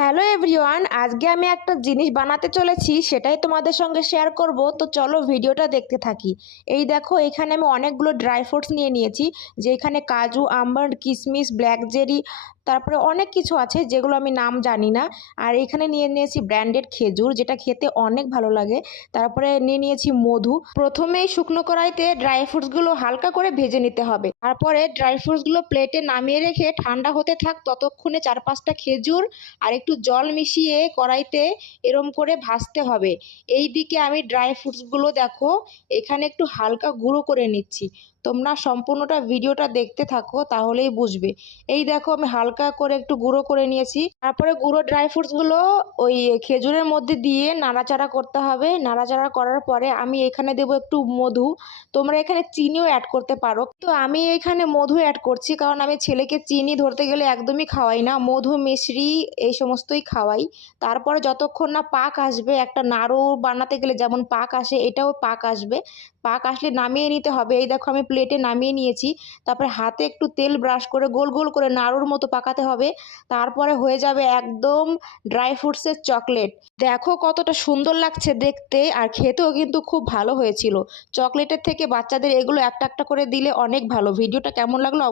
Hello everyone, আজকে আমি একটা জিনিস বানাতে চলেছি, সেটাই তোমাদের সঙ্গে শেয়ার করব। তো চলো ভিডিওটা দেখতে থাকি। এই দেখো, এখানে আমি অনেকগুলো ড্রাই ফ্রুটস নিয়ে নিয়েছি, যেখানে কাজু, আমন্ড, কিশমিশ, ব্ল্যাকবেরি, তারপরে অনেক কিছু আছে যেগুলো আমি নাম জানি না। আর এখানে নিয়ে নিয়েছি ব্র্যান্ডেড খেজুর, যেটা খেতে অনেক ভালো লাগে। তারপরে নিয়ে নিয়েছি মধু। প্রথমেই শুকনো কড়াইতে ড্রাই ফ্রুটসগুলো হালকা করে ভেজে নিতে হবে। তারপরে ড্রাই ফ্রুটসগুলো প্লেটে নামিয়ে রেখে ঠান্ডা হতে থাক, ততক্ষণে 4-5টা খেজুর আর একটু জল মিশিয়ে কড়াইতে এরম করে ভাজতে হবে। এই দিকে আমি ড্রাই ফ্রুটসগুলো দেখো এখানে একটু হালকা গুঁড়ো করে নিচ্ছি। তোমরা সম্পূর্ণটা ভিডিওটা দেখতে থাকো, তাহলেই বুঝবে। এই দেখো, আমি হালকা করে একটু গুঁড়ো করে নিয়েছি। তারপরে গুঁড়ো ড্রাই ফ্রুটসগুলো ওই খেজুরের মধ্যে দিয়ে নাড়াচাড়া করতে হবে। নাড়াচাড়া করার পরে আমি এখানে দেবো একটু মধু। তোমরা এখানে চিনিও অ্যাড করতে পারো, তো আমি এখানে মধু অ্যাড করছি, কারণ আমি ছেলেকে চিনি ধরতে গেলে একদমই খাওয়াই না, মধু, মিশ্রি এই সমস্তই খাওয়াই। তারপরে যতক্ষণ না পাক আসবে, একটা নাড়ু বানাতে গেলে যেমন পাক আসে, এটাও পাক আসবে। পাক আসলে নামিয়ে নিতে হবে। এই দেখো, আমি প্লেটে নামিয়ে নিয়েছি। তারপরে হাতে একটু তেল ব্রাশ করে গোল গোল করে নাড়ুর মতো পাকাতে হবে। তারপরে হয়ে যাবে একদম ড্রাই ফ্রুটসের চকলেট। দেখো কতটা সুন্দর লাগছে দেখতে, আর খেতেও কিন্তু খুব ভালো হয়েছিল। চকলেটের থেকে বাচ্চাদের এগুলো একটা একটা করে দিলে অনেক ভালো। ভিডিওটা কেমন লাগলো